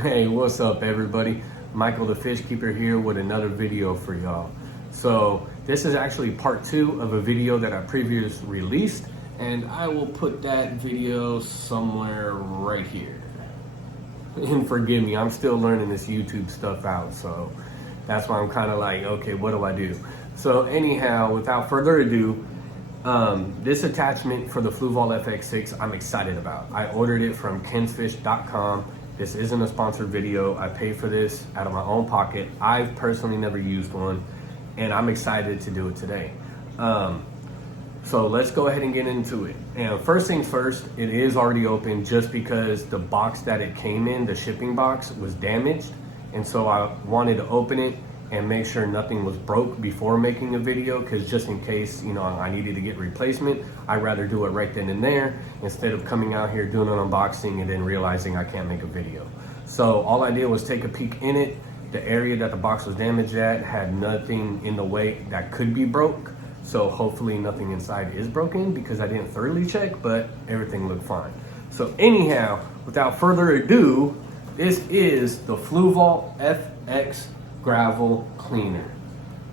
Hey, what's up everybody? Michael the Fish Keeper here with another video for y'all. So this is actually part 2 of a video that I previously released, and I will put that video somewhere right here. And forgive me, I'm still learning this YouTube stuff out, so that's why I'm kind of like, okay, what do I do? So anyhow, without further ado, this attachment for the Fluval FX6 I'm excited about. I ordered it from kensfish.com. This isn't a sponsored video. I paid for this out of my own pocket. I've personally never used one, and I'm excited to do it today. So let's go ahead and get into it. And first things first, it is already open just because the box that it came in, the shipping box, was damaged. And so I wanted to open it and make sure nothing was broke before making a video, because just in case, you know, I needed to get replacement, I'd rather do it right then and there instead of coming out here doing an unboxing and then realizing I can't make a video. So all I did was take a peek in it. The area that the box was damaged at had nothing in the way that could be broke. So hopefully nothing inside is broken, because I didn't thoroughly check, but everything looked fine. So anyhow, without further ado, this is the Fluval FX gravel cleaner.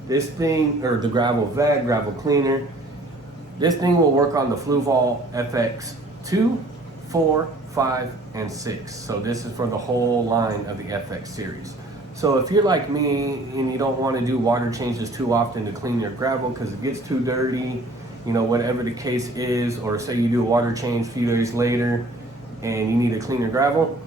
This thing, or the gravel vac, gravel cleaner, this thing will work on the Fluval FX 2, 4, 5, and 6. So this is for the whole line of the FX series. So if you're like me and you don't want to do water changes too often to clean your gravel because it gets too dirty, you know, whatever the case is, or say you do a water change a few days later and you need to clean your gravel,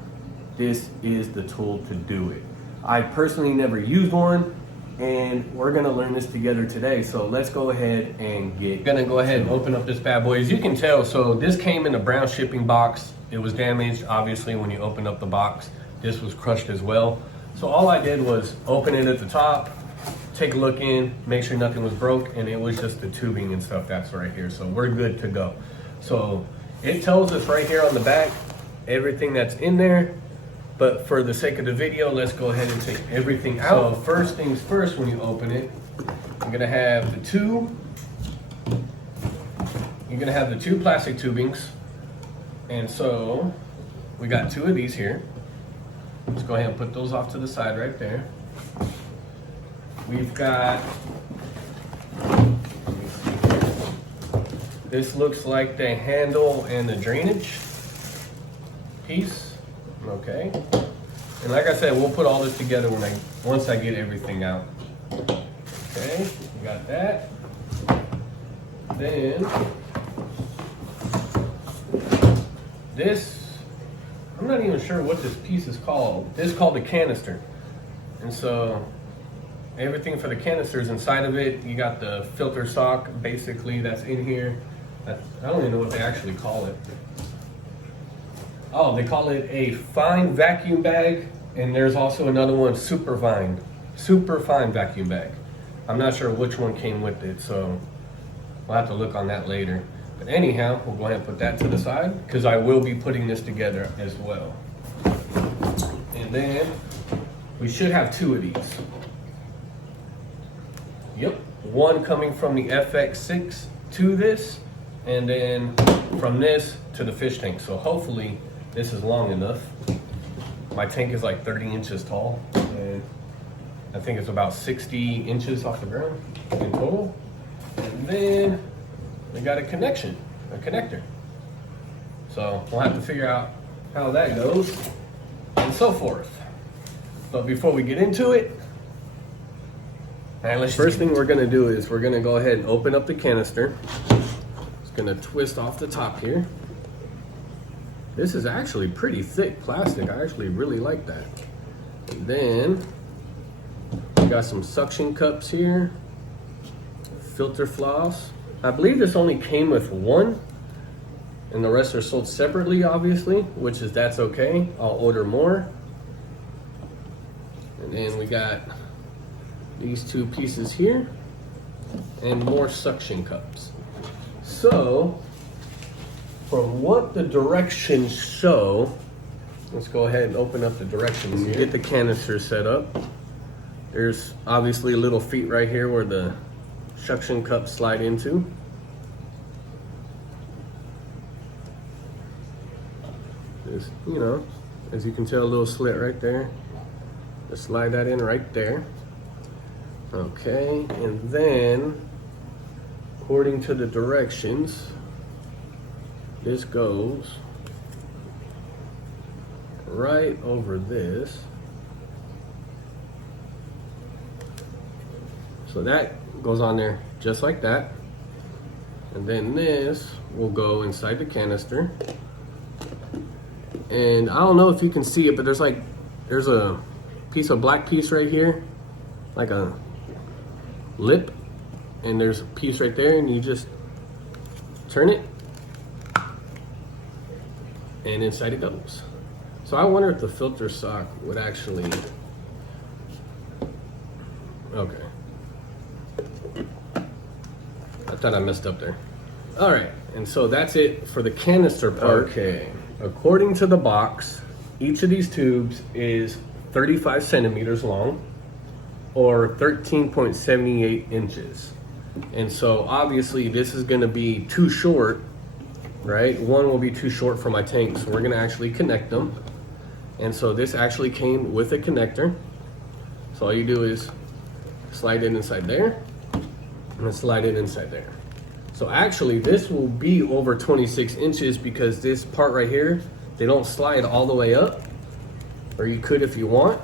this is the tool to do it. I personally never used one, and we're gonna learn this together today. So let's go ahead and go ahead and open up this bad boy. As you can tell, so this came in a brown shipping box. It was damaged, obviously, when you open up the box. This was crushed as well. So all I did was open it at the top, take a look in, make sure nothing was broke, and it was just the tubing and stuff that's right here. So we're good to go. So it tells us right here on the back everything that's in there. But for the sake of the video, let's go ahead and take everything out. So first things first, when you open it, you're gonna have the two plastic tubings. And so we got 2 of these here. Let's go ahead and put those off to the side right there. We've got, this looks like the handle and the drainage piece. Okay, and like I said, we'll put all this together once I get everything out. Okay, we got that. Then this, I'm not even sure what this piece is called. This is called the canister, and so everything for the canister is inside of it. You got the filter sock, basically, that's in here. I don't even know what they actually call it. Oh, they call it a fine vacuum bag, and there's also another one, super fine vacuum bag. I'm not sure which one came with it, so we'll have to look on that later. But anyhow, we'll go ahead and put that to the side, because I will be putting this together as well. And then we should have 2 of these. Yep, one coming from the FX6 to this, and then from this to the fish tank. So hopefully this is long enough. My tank is like 30 inches tall, and I think it's about 60 inches off the ground in total. And then we got a connector. So we'll have to figure out how that goes and so forth. But before we get into it, first thing we're gonna do is we're gonna go ahead and open up the canister. It's gonna twist off the top here. This is actually pretty thick plastic. I actually really like that. And then we got some suction cups here, filter floss. I believe this only came with 1, and the rest are sold separately, obviously, that's okay. I'll order more. And then we got these 2 pieces here and more suction cups. So from what the directions show, let's go ahead and open up the directions here. Get the canister set up. There's obviously little feet right here where the suction cups slide into. Just, you know, As you can tell, a little slit right there. Just slide that in right there. Okay, and then according to the directions, this goes right over this. So that goes on there just like that. And then this will go inside the canister. And I don't know if you can see it, but there's a piece of black piece right here, like a lip, and there's a piece right there, and you just turn it, and inside it goes. So I wonder if the filter sock would actually, okay. I thought I messed up there. All right, and so that's it for the canister part. Okay, according to the box, each of these tubes is 35 centimeters long or 13.78 inches. And so obviously this is gonna be too short, right? One will be too short for my tank, so we're gonna actually connect them. And so this actually came with a connector. So all you do is slide it inside there and slide it inside there. So actually this will be over 26 inches because this part right here, they don't slide all the way up, or you could if you want.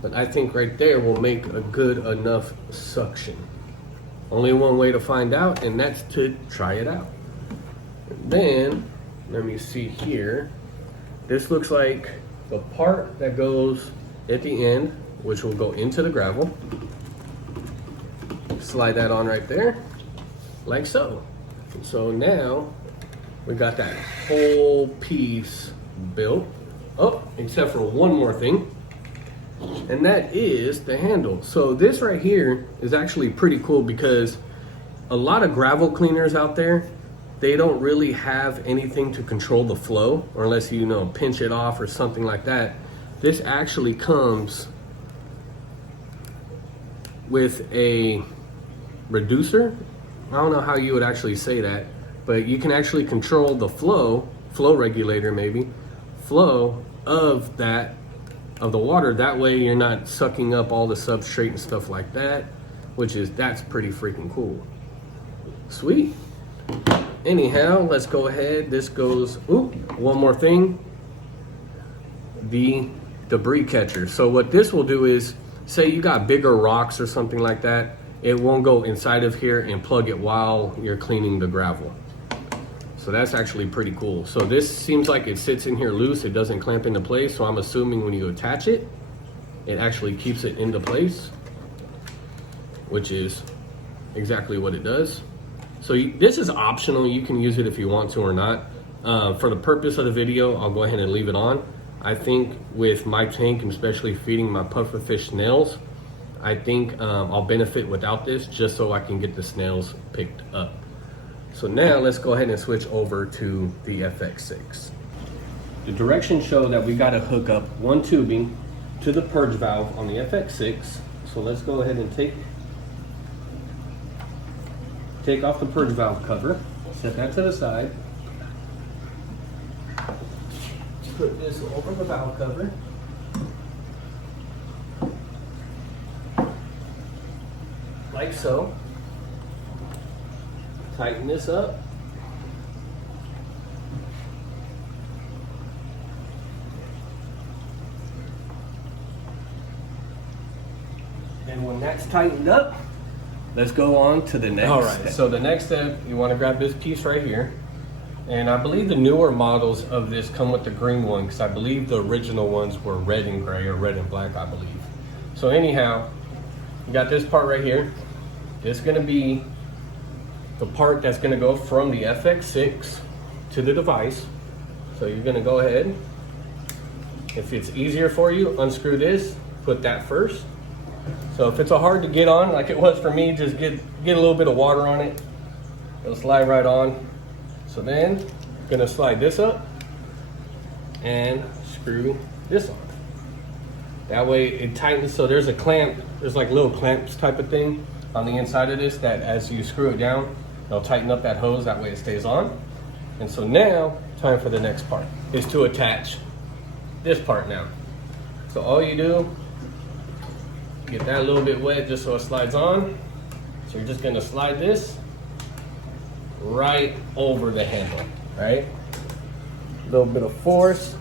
But I think right there will make a good enough suction. Only one way to find out, and that's to try it out. And then, let me see here. This looks like the part that goes at the end, which will go into the gravel. Slide that on right there, like so. So now, we got that whole piece built. Oh, except for one more thing, and that is the handle. So this right here is actually pretty cool because a lot of gravel cleaners out there, they don't really have anything to control the flow, or unless you know, pinch it off or something like that. This actually comes with a reducer. I don't know how you would actually say that, but you can actually control the flow regulator maybe, flow of the water. That way you're not sucking up all the substrate and stuff like that, that's pretty freaking cool. Sweet. Anyhow, let's go ahead. This goes, one more thing, the debris catcher. So what this will do is, say you got bigger rocks or something like that, it won't go inside of here and plug it while you're cleaning the gravel. So that's actually pretty cool. So this seems like it sits in here loose. It doesn't clamp into place. So I'm assuming when you attach it, it actually keeps it into place, which is exactly what it does. So this is optional. You can use it if you want to or not. For the purpose of the video, I'll go ahead and leave it on. I think with my tank, and especially feeding my pufferfish snails, I think I'll benefit without this just so I can get the snails picked up. So now let's go ahead and switch over to the FX6. The directions show that we got to hook up one tubing to the purge valve on the FX6. So let's go ahead and take off the purge valve cover, set that to the side. Put this over the valve cover. Like so. Tighten this up. And when that's tightened up, let's go on to the next step. So the next step, you want to grab this piece right here. And I believe the newer models of this come with the green one, because I believe the original ones were red and gray, or red and black, I believe. So anyhow, you got this part right here. It's going to be the part that's going to go from the FX6 to the device. So you're going to go ahead, if it's easier for you, unscrew this, put that first. So if it's hard to get on, like it was for me, just get a little bit of water on it. It'll slide right on. So then I'm going to slide this up and screw this on. That way it tightens. So there's a clamp, there's like little clamps type of thing on the inside of this that as you screw it down, it'll tighten up that hose, that way it stays on. And so now, time for the next part, is to attach this part now. So all you do, get that a little bit wet just so it slides on. So you're just gonna slide this right over the handle, right? A little bit of force,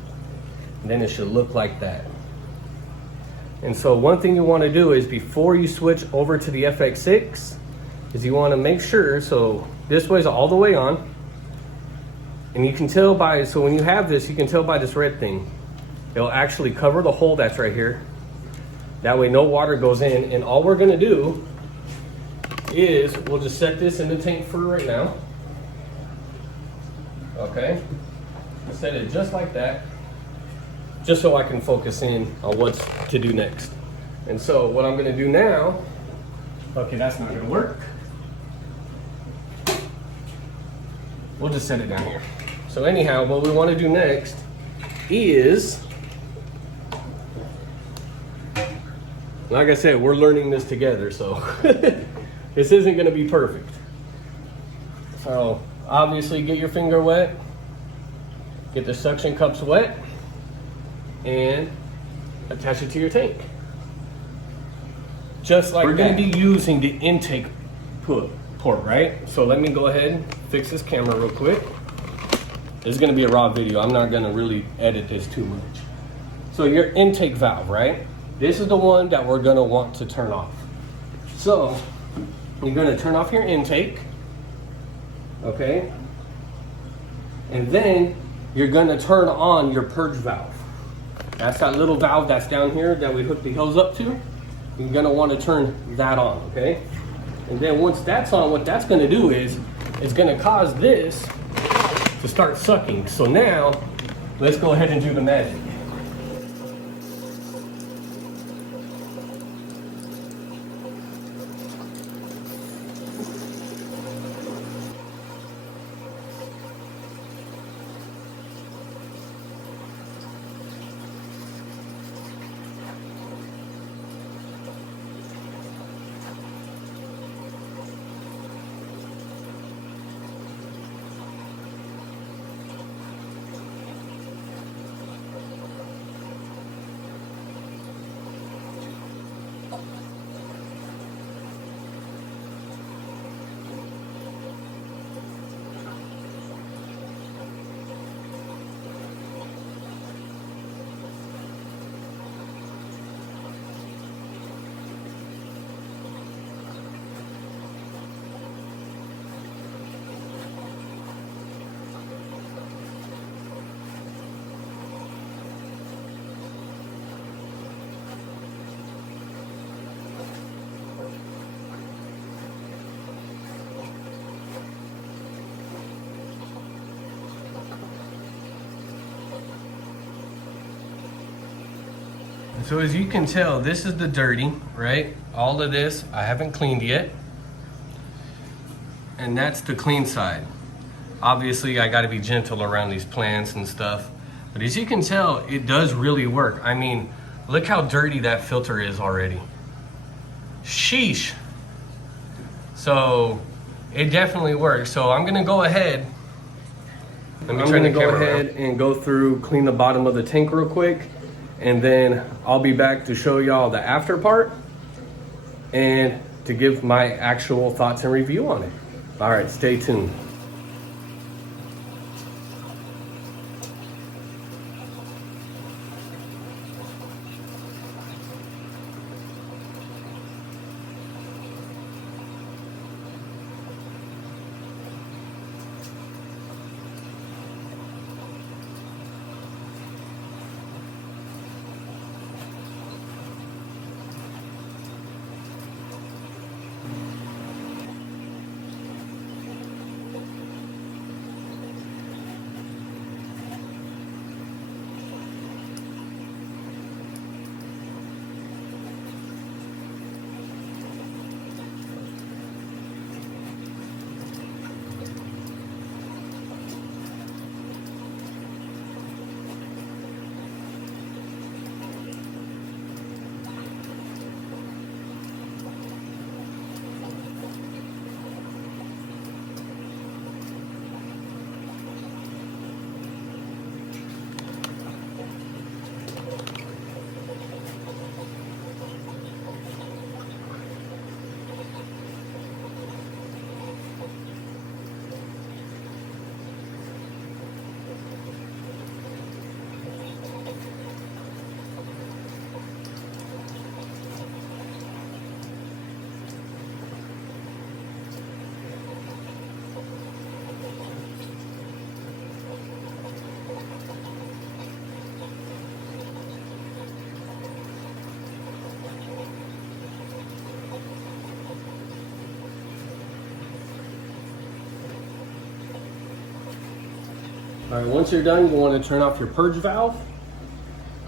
and then it should look like that. And so one thing you wanna do is before you switch over to the FX6, is you wanna make sure, so this way's all the way on, and you can tell by, so when you have this, you can tell by this red thing. It'll actually cover the hole that's right here. That way no water goes in, and all we're gonna do is we'll just set this in the tank for right now. Okay, set it just like that, just so I can focus in on what's to do next. And so what I'm gonna do now, okay, that's not gonna work. We'll just set it down here. So anyhow, what we wanna do next is, like I said, we're learning this together, so this isn't gonna be perfect. So obviously get your finger wet, get the suction cups wet, and attach it to your tank. Just like we're gonna be using the intake port, right? So let me go ahead and fix this camera real quick. This is gonna be a raw video. I'm not gonna really edit this too much. So your intake valve, right? This is the one that we're gonna want to turn off. So you're gonna turn off your intake, okay? And then you're gonna turn on your purge valve. That's that little valve that's down here that we hook the hose up to. You're gonna wanna turn that on, okay? And then once that's on, what that's gonna do is, it's gonna cause this to start sucking. So now, let's go ahead and do the magic. So as you can tell, this is the dirty, right? All of this, I haven't cleaned yet. And that's the clean side. Obviously, I gotta be gentle around these plants and stuff. But as you can tell, it does really work. I mean, look how dirty that filter is already. Sheesh. So it definitely works. So I'm gonna go ahead. I'm gonna go ahead and go through, clean the bottom of the tank real quick. And then I'll be back to show y'all the after part and to give my actual thoughts and review on it. All right, stay tuned. All right, once you're done, you want to turn off your purge valve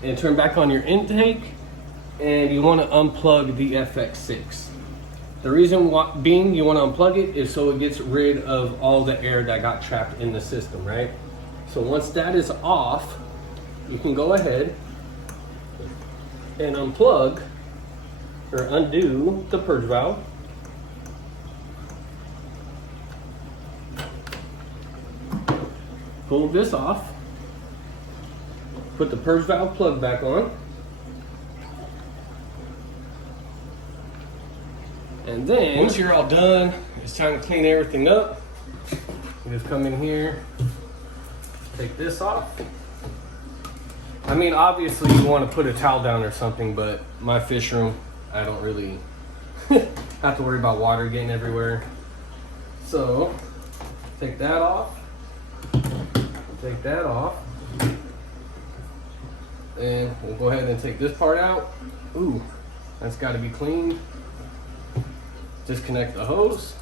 and turn back on your intake, and you want to unplug the FX6. The reason being you want to unplug it is so it gets rid of all the air that got trapped in the system, right? So once that is off, you can go ahead and unplug or undo the purge valve. Pull this off. Put the purge valve plug back on. And then, once you're all done, it's time to clean everything up. You just come in here, take this off. I mean, obviously you want to put a towel down or something, but my fish room, I don't really have to worry about water getting everywhere. So, take that off. Take that off. And we'll go ahead and take this part out. Ooh, that's got to be cleaned. Disconnect the hose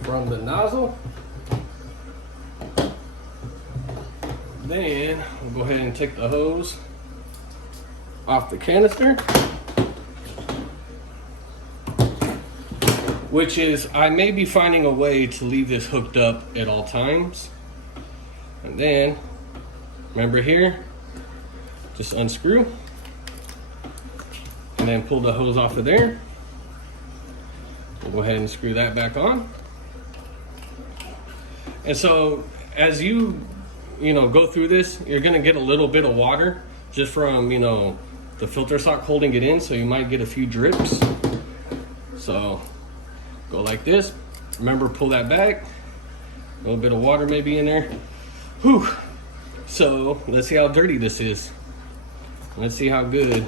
from the nozzle. Then we'll go ahead and take the hose off the canister, which is, I may be finding a way to leave this hooked up at all times. And then, remember here, just unscrew and then pull the hose off of there. We'll go ahead and screw that back on. And so as you go through this, you're gonna get a little bit of water just from, the filter sock holding it in, so you might get a few drips. So go like this. Remember, pull that back. A little bit of water maybe in there. Whew. So let's see how dirty this is. Let's see how good.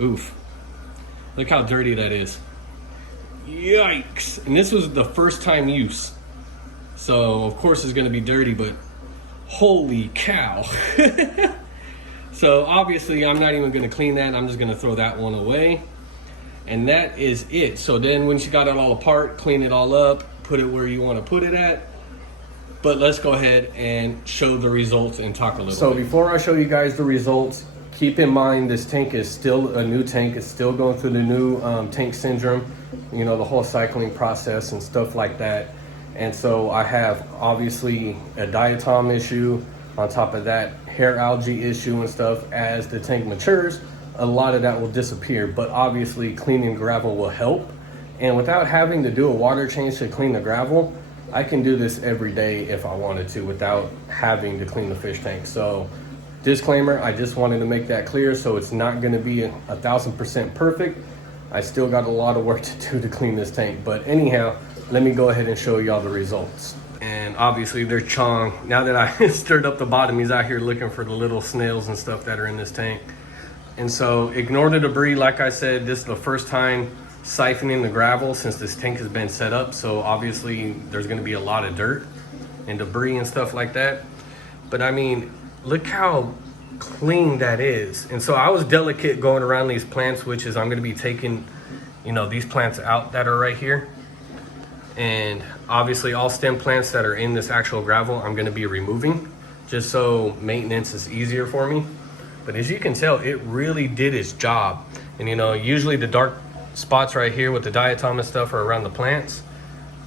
Oof. Look how dirty that is. Yikes. And this was the first time use. So of course it's gonna be dirty, but holy cow. So obviously I'm not even gonna clean that. I'm just gonna throw that one away. And that is it. So then once you got it all apart, clean it all up, put it where you wanna put it at. But let's go ahead and show the results and talk a little bit. So before I show you guys the results, keep in mind this tank is still a new tank. It's still going through the new tank syndrome, the whole cycling process and stuff like that. And so I have obviously a diatom issue. On top of that, hair algae issue and stuff. As the tank matures, a lot of that will disappear, but obviously cleaning gravel will help. And without having to do a water change to clean the gravel, I can do this every day if I wanted to without having to clean the fish tank. So disclaimer, I just wanted to make that clear, so it's not gonna be 1000% perfect. I still got a lot of work to do to clean this tank. But anyhow, let me go ahead and show y'all the results. And obviously there's Chong. Now that I stirred up the bottom, he's out here looking for the little snails and stuff that are in this tank. And so ignore the debris. Like I said, this is the first time siphoning the gravel since this tank has been set up. So obviously there's gonna be a lot of dirt and debris and stuff like that. But I mean, look how clean that is. And so I was delicate going around these plants, which is I'm gonna be taking, these plants out that are right here. And obviously all stem plants that are in this actual gravel, I'm gonna be removing just so maintenance is easier for me. But as you can tell, it really did its job. And usually the dark spots right here with the diatom and stuff are around the plants,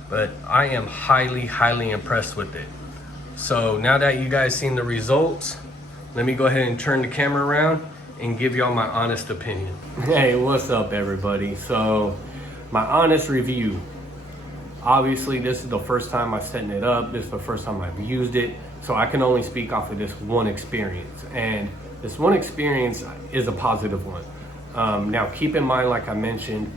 but I am highly, highly impressed with it. So now that you guys seen the results, let me go ahead and turn the camera around and give y'all my honest opinion. Hey, what's up everybody? So my honest review. Obviously this is the first time I'm setting it up. This is the first time I've used it. So I can only speak off of this one experience. And this one experience is a positive one. Now keep in mind, like I mentioned,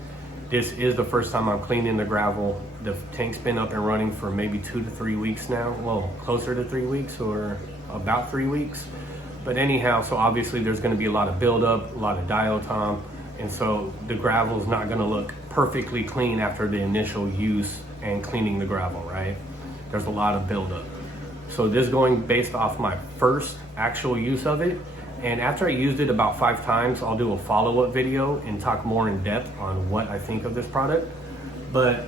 this is the first time I'm cleaning the gravel. The tank's been up and running for maybe 2 to 3 weeks now. Well, closer to 3 weeks or about 3 weeks. But anyhow, so obviously there's gonna be a lot of buildup, a lot of diatom. And so the gravel is not gonna look perfectly clean after the initial use and cleaning the gravel, right? There's a lot of buildup. So this going based off my first actual use of it. And after I used it about 5 times, I'll do a follow-up video and talk more in depth on what I think of this product. But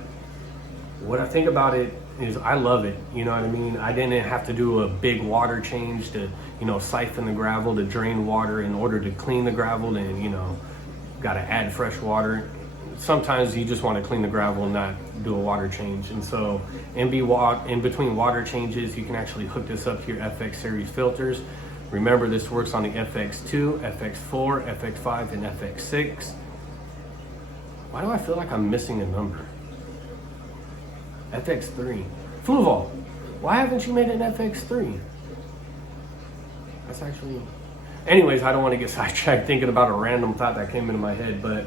what I think about it is I love it. You know what I mean? I didn't have to do a big water change to, you know, siphon the gravel, to drain water in order to clean the gravel, and, you know, got to add fresh water. Sometimes you just want to clean the gravel and not do a water change. And so in between water changes, you can actually hook this up to your FX series filters. Remember, this works on the FX2, FX4, FX5, and FX6. Why do I feel like I'm missing a number? FX3. Fluval, why haven't you made an FX3? That's actually... Anyways, I don't want to get sidetracked thinking about a random thought that came into my head, but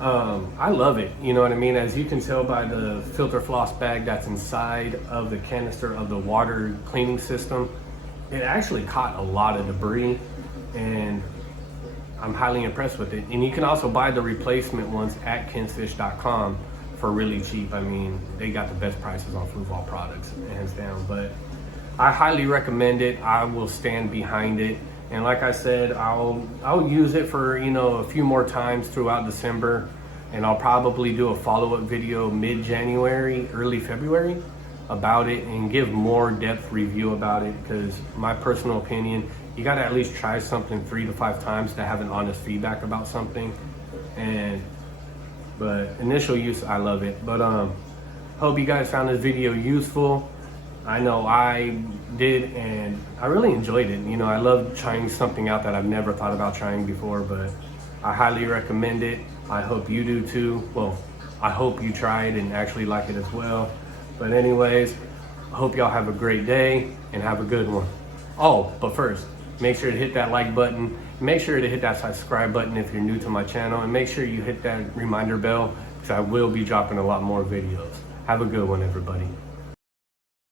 I love it. You know what I mean? As you can tell by the filter floss bag that's inside of the canister of the water cleaning system, it actually caught a lot of debris, and I'm highly impressed with it. And you can also buy the replacement ones at kinsfish.com for really cheap. I mean, they got the best prices on Fluval products, hands down. But I highly recommend it. I will stand behind it. And like I said, I'll use it for, you know, a few more times throughout December, and I'll probably do a follow-up video mid-January, early February about it, and give more depth review about it, because my personal opinion, you got to at least try something 3 to 5 times to have an honest feedback about something. But initial use, I love it. But hope you guys found this video useful. I know I did, and I really enjoyed it. You know, I love trying something out that I've never thought about trying before, but I highly recommend it. I hope you do too. Well, I hope you try it and actually like it as well. But anyways, I hope y'all have a great day and have a good one. Oh, but first, make sure to hit that like button. Make sure to hit that subscribe button if you're new to my channel, and make sure you hit that reminder bell, because I will be dropping a lot more videos. Have a good one, everybody.